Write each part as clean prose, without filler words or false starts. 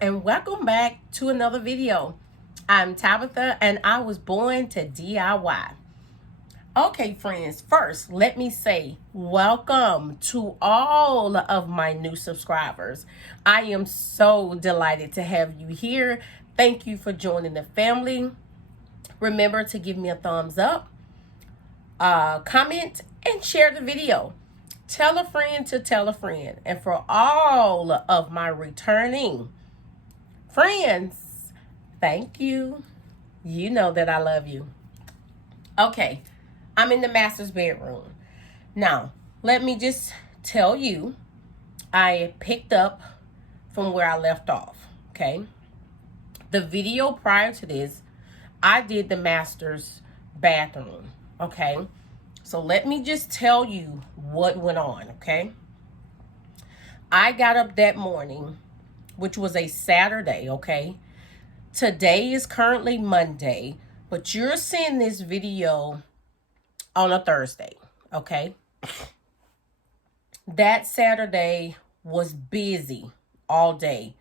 and welcome back to another video. I'm Tabitha and I was born to DIY. Okay friends, first let me say welcome to all of my new subscribers. I am so delighted to have you here. Thank you for joining the family. Remember to give me a thumbs up, comment, and share the video. Tell a friend to tell a friend. And for all of my returning friends, thank you. You know that I love you. Okay, I'm in the master's bedroom. Now, let me just tell you, I picked up from where I left off, okay? The video prior to this, I did the master's bathroom, okay? So let me just tell you what went on, okay? I got up that morning, which was a Saturday, okay? Today is currently Monday, but you're seeing this video on a Thursday, okay? That Saturday was busy all day.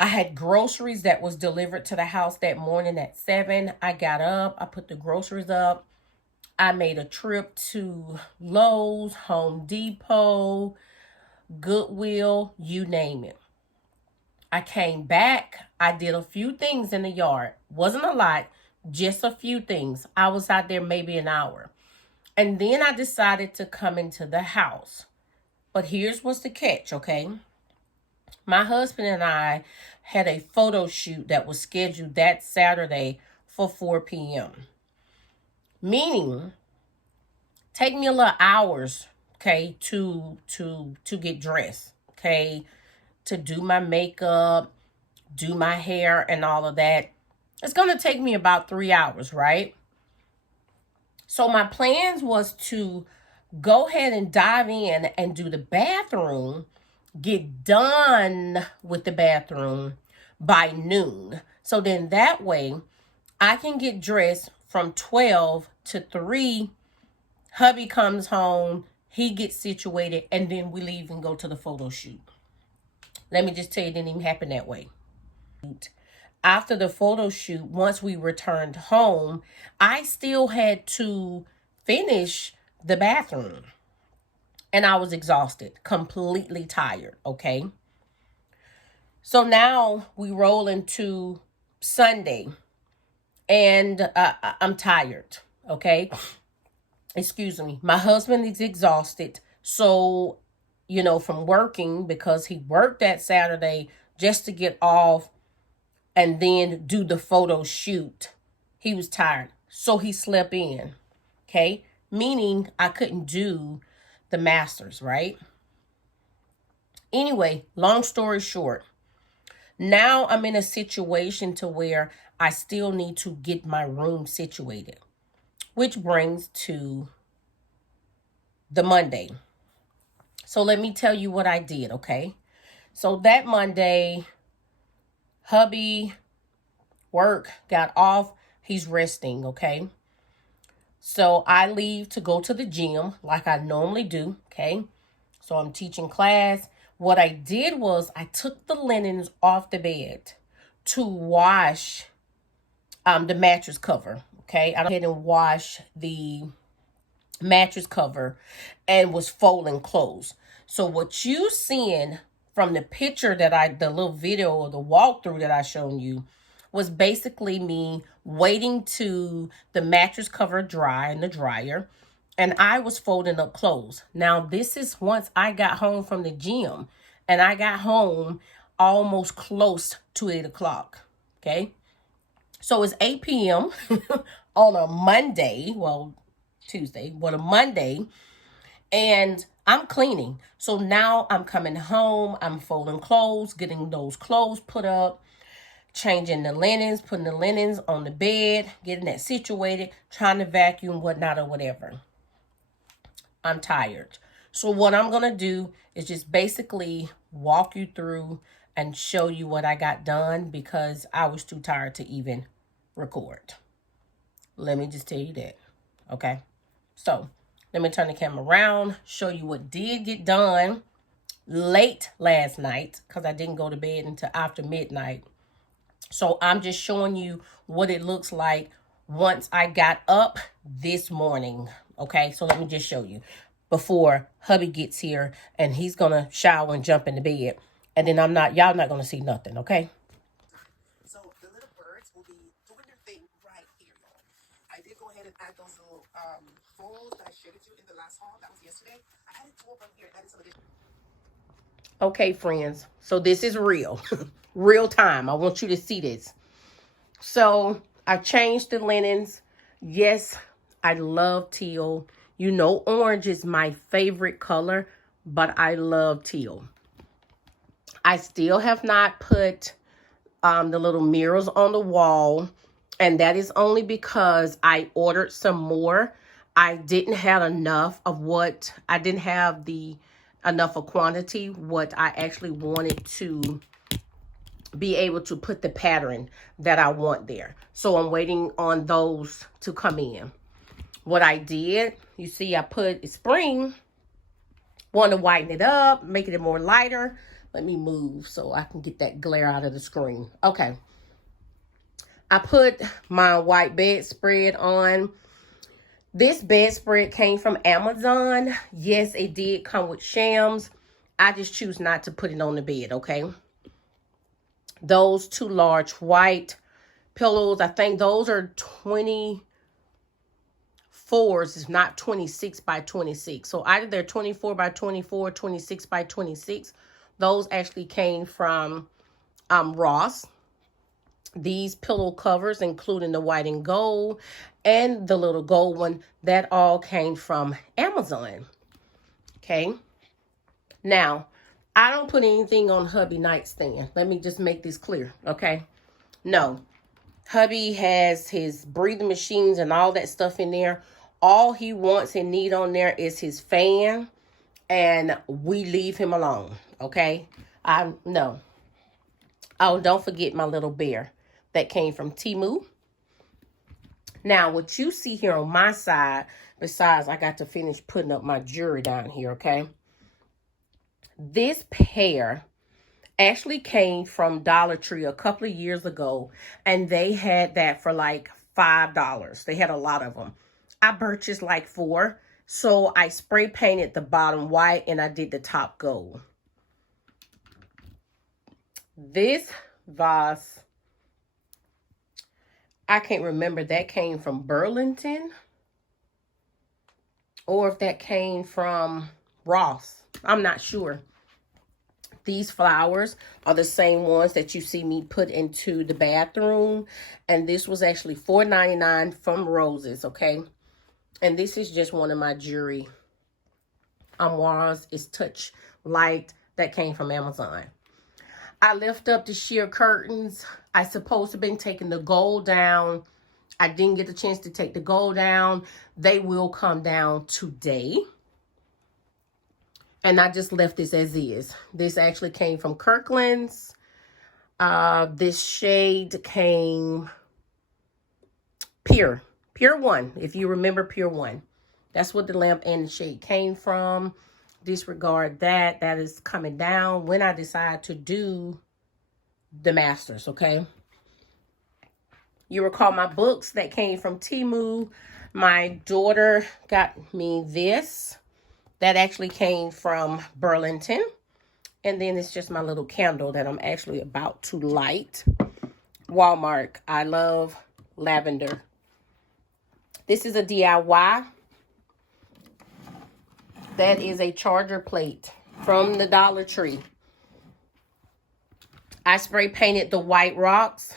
I had groceries that was delivered to the house that morning at 7. I got up, I put the groceries up. I made a trip to Lowe's, Home Depot, Goodwill, you name it. I came back. I did a few things in the yard. Wasn't a lot, just a few things. I was out there maybe an hour. And then I decided to come into the house. But here's what's the catch, okay? My husband and I had a photo shoot that was scheduled that Saturday for 4 p.m. Meaning, take me a little hours, okay, to get dressed, okay, to do my makeup, do my hair and all of that. It's going to take me about 3 hours, right? So my plans was to go ahead and dive in and do the bathroom, get done with the bathroom by noon. So then that way I can get dressed from 12 to 3. Hubby comes home, he gets situated, and then we leave and go to the photo shoot. Let me just tell you, it didn't even happen that way. After the photo shoot, once we returned home, I still had to finish the bathroom. And I was exhausted, completely tired, okay? So now we roll into Sunday, and I'm tired, okay? Excuse me. My husband is exhausted. So, you know, from working, because he worked that Saturday just to get off and then do the photo shoot. He was tired. So he slept in, okay? Meaning I couldn't do the masters, right? Anyway, long story short, now I'm in a situation to where I still need to get my room situated, which brings to the Monday. So let me tell you what I did, okay? So that Monday, hubby work, got off, he's resting, okay? So I leave to go to the gym like I normally do, okay? So I'm teaching class. What I did was I took the linens off the bed to wash the mattress cover, okay? I went ahead and washed the mattress cover and was folding clothes. So what you seeing from the picture that the little video or the walkthrough that I shown you was basically me waiting to the mattress cover dry in the dryer, and I was folding up clothes. Now this is once I got home from the gym, and I got home almost close to 8 o'clock, okay? So it's 8 p.m. on a Monday, well, Tuesday, but a Monday, and I'm cleaning. So now I'm coming home, I'm folding clothes, getting those clothes put up, changing the linens, putting the linens on the bed, getting that situated, trying to vacuum, whatnot or whatever. I'm tired. So what I'm going to do is just basically walk you through and show you what I got done because I was too tired to even record. Let me just tell you that, okay? So let me turn the camera around, show you what did get done late last night because I didn't go to bed until after midnight. So I'm just showing you what it looks like once I got up this morning. Okay, so let me just show you before hubby gets here and he's gonna shower and jump into bed. And then y'all not gonna see nothing, okay? So the little birds will be doing their thing right here, y'all. I did go ahead and add those little foils that I shared with you in the last haul. That was yesterday. I added 2 of them here, added some additional. Okay, friends. So this is real. Real time. I want you to see this. So I changed the linens. Yes, I love teal. You know, orange is my favorite color, but I love teal. I still have not put the little mirrors on the wall, and that is only because I ordered some more. I didn't have enough of what, I didn't have the enough of quantity, what I actually wanted to be able to put the pattern that I want there. So I'm waiting on those to come in. What I did, you see I put spring, want to whiten it up, making it more lighter. Let me move so I can get that glare out of the screen. Okay. I put my white bedspread on. This bedspread came from Amazon. Yes, it did come with shams. I just choose not to put it on the bed, okay? Those 2 large white pillows, I think those are 24s, it's not 26 by 26. So either they're 24 by 24, 26 by 26. Those actually came from Ross. These pillow covers, including the white and gold and the little gold one, that all came from Amazon. Okay. Now, I don't put anything on hubby nightstand. Let me just make this clear. Okay. No. Hubby has his breathing machines and all that stuff in there. All he wants and need on there is his fan, and we leave him alone. Okay. No. Oh, don't forget my little bear that came from Temu. Now, what you see here on my side, besides I got to finish putting up my jewelry down here, okay? This pair actually came from Dollar Tree a couple of years ago, and they had that for like $5. They had a lot of them. I purchased like 4, so I spray painted the bottom white and I did the top gold. This vase, I can't remember, that came from Burlington or if that came from Ross. I'm not sure. These flowers are the same ones that you see me put into the bathroom. And this was actually $4.99 from Roses, okay? And this is just one of my jewelry armoires. It's Touch Light that came from Amazon. I lift up the sheer curtains. I supposed to have been taking the gold down. I didn't get the chance to take the gold down. They will come down today. And I just left this as is. This actually came from Kirkland's. This shade came Pure 1. If you remember Pure 1. That's what the lamp and the shade came from. Disregard that. That is coming down when I decide to do the masters, okay? You recall my books that came from Temu. My daughter got me this. That actually came from Burlington. And then it's just my little candle that I'm actually about to light. Walmart. I love lavender. This is a DIY. That is a charger plate from the Dollar Tree. I spray painted the white rocks.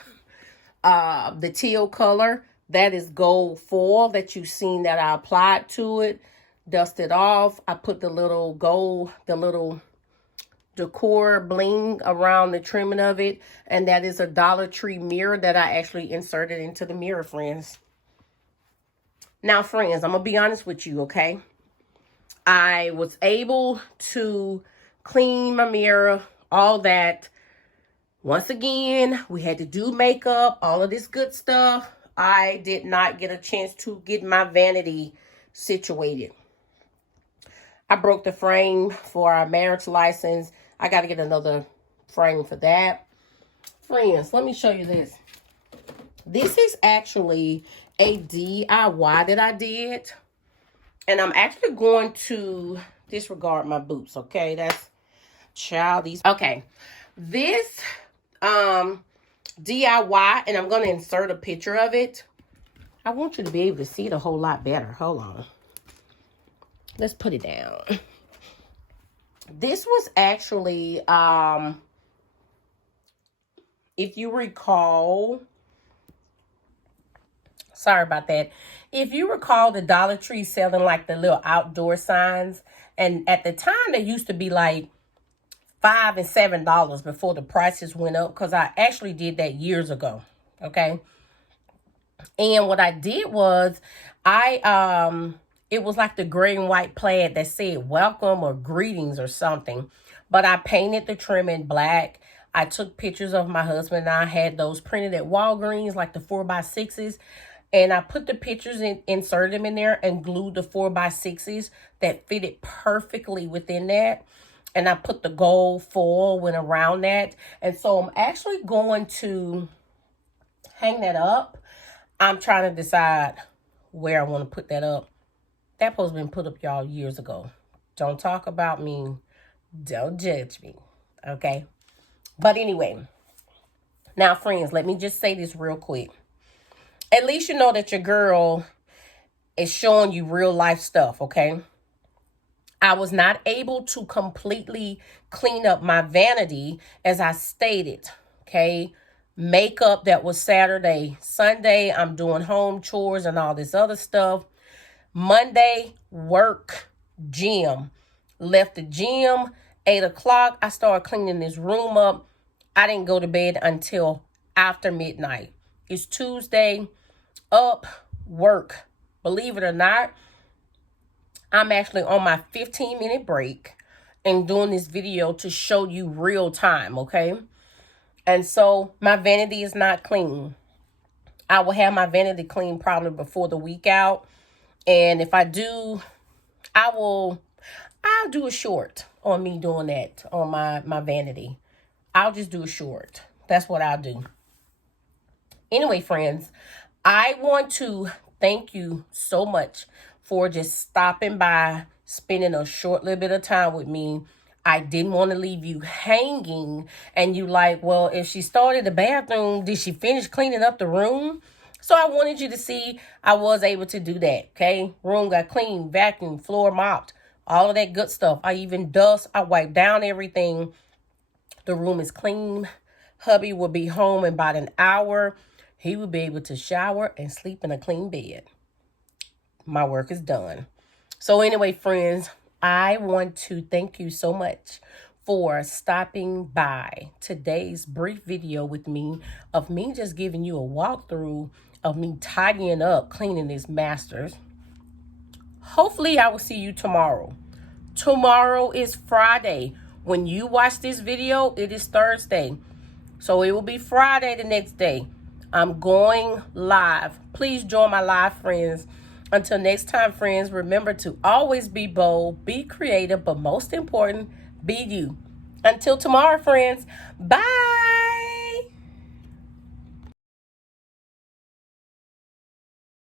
The teal color. That is gold foil that you've seen that I applied to it. Dusted off. I put the little gold, the little Decor bling around the trimming of it. And that is a Dollar Tree mirror that I actually inserted into the mirror, friends. Now, friends, I'm going to be honest with you, okay? I was able to clean my mirror, all that. Once again, we had to do makeup, all of this good stuff. I did not get a chance to get my vanity situated. I broke the frame for our marriage license. I got to get another frame for that. Friends, let me show you this. This is actually a DIY that I did. And I'm actually going to disregard my boots, okay? That's childish. Okay. This DIY, and I'm going to insert a picture of it. I want you to be able to see it a whole lot better. Hold on. Let's put it down. This was actually, if you recall, sorry about that. If you recall, the Dollar Tree selling like the little outdoor signs. And at the time, they used to be like $5 and $7 before the prices went up. Because I actually did that years ago. Okay. And what I did was, it was like the gray and white plaid that said welcome or greetings or something. But I painted the trim in black. I took pictures of my husband and I had those printed at Walgreens, like the 4x6s. And I put the pictures in, inserted them in there and glued the 4x6s that fitted perfectly within that. And I put the gold foil went around that. And so I'm actually going to hang that up. I'm trying to decide where I want to put that up. That post been put up, y'all, years ago. Don't talk about me. Don't judge me. Okay? But anyway. Now, friends, let me just say this real quick. At least you know that your girl is showing you real life stuff, okay? I was not able to completely clean up my vanity as I stated, okay? Makeup, that was Saturday. Sunday, I'm doing home chores and all this other stuff. Monday, work, gym. Left the gym, 8 o'clock. I started cleaning this room up. I didn't go to bed until after midnight. It's Tuesday, up, work. Believe it or not, I'm actually on my 15-minute break and doing this video to show you real time, okay? And so my vanity is not clean. I will have my vanity clean probably before the week out. And if I do, I'll do a short on me doing that on my vanity. I'll just do a short. That's what I'll do. Anyway, friends, I want to thank you so much for just stopping by, spending a short little bit of time with me. I didn't want to leave you hanging and you like, well, if she started the bathroom, did she finish cleaning up the room? So I wanted you to see I was able to do that, okay? Room got clean, vacuum, floor mopped, all of that good stuff. I even dust, I wiped down everything. The room is clean. Hubby will be home in about an hour. He will be able to shower and sleep in a clean bed. My work is done. So anyway, friends, I want to thank you so much for stopping by today's brief video with me of me just giving you a walkthrough of me tidying up, cleaning this masters. Hopefully I will see you tomorrow. Tomorrow is Friday. When you watch this video, it is Thursday. So it will be Friday the next day. I'm going live. Please join my live, friends. Until next time, friends, remember to always be bold, be creative, but most important, be you. Until tomorrow, friends. Bye.